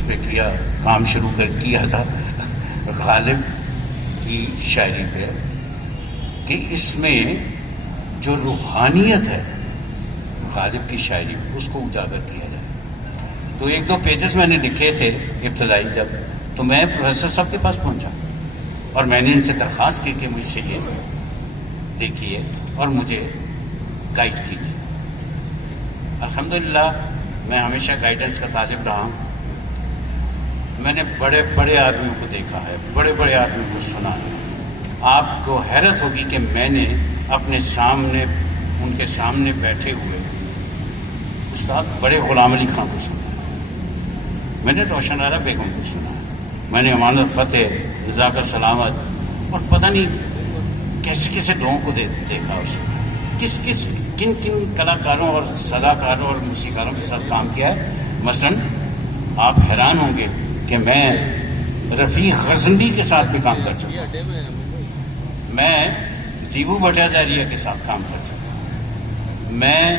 اس پہ کام شروع کیا تھا غالب کی شاعری پہ کہ اس میں جو روحانیت ہے غالب کی شاعری میں اس کو اجاگر کیا جائے. تو 1-2 پیجز میں نے لکھے تھے ابتدائی جب، تو میں پروفیسر صاحب کے پاس پہنچا اور میں نے ان سے درخواست کی کہ مجھ سے یہ دیکھیے اور مجھے گائیڈ کیجیے. الحمدللہ میں ہمیشہ گائیڈنس کا طالب رہا ہوں. میں نے بڑے بڑے آدمیوں کو دیکھا ہے، بڑے بڑے آدمیوں کو سنا ہے. آپ کو حیرت ہوگی کہ میں نے اپنے سامنے ان کے سامنے بیٹھے ہوئے استاد بڑے غلام علی خان کو سنا ہے، میں نے روشن آرا بیگم کو سنا ہے، میں نے امانت فتح، رضاکر سلامت اور پتہ نہیں کیسے کیسے لوگوں کو دیکھا اور سنا، کن کلاکاروں اور صداکاروں اور موسیقاروں کے ساتھ کام کیا ہے. مثلاً آپ حیران ہوں گے کہ میں رفیع غزنوی کے ساتھ بھی کام کر چکا ہوں، میں دیبو بھٹاچاریہ کے ساتھ کام کر چکا ہوں، میں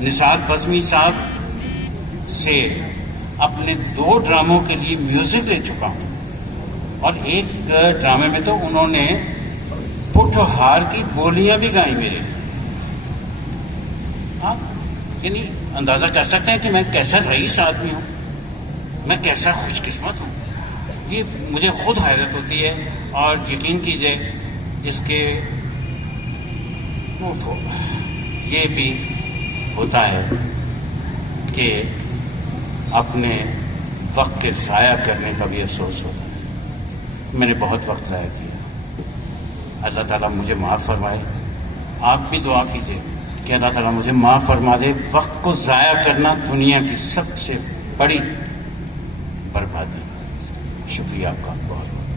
نثار بزمی صاحب سے اپنے 2 ڈراموں کے لیے میوزک لے چکا ہوں اور ایک ڈرامے میں تو انہوں نے پٹھ ہار کی بولیاں بھی گائیں میرے لیے. آپ یعنی اندازہ کر سکتے ہیں کہ میں کیسا رئیس آدمی ہوں، میں کیسا خوش قسمت ہوں. یہ مجھے خود حیرت ہوتی ہے. اور یقین کیجئے اس کے یہ بھی ہوتا ہے کہ اپنے وقت کے ضائع کرنے کا بھی افسوس ہوتا ہے. میں نے بہت وقت ضائع کیا. اللہ تعالیٰ مجھے معاف فرمائے. آپ بھی دعا کیجئے کہ اللہ تعالیٰ مجھے معاف فرما دے. وقت کو ضائع کرنا دنیا کی سب سے بڑی بربادی. شکریہ آپ کا بہت بہت.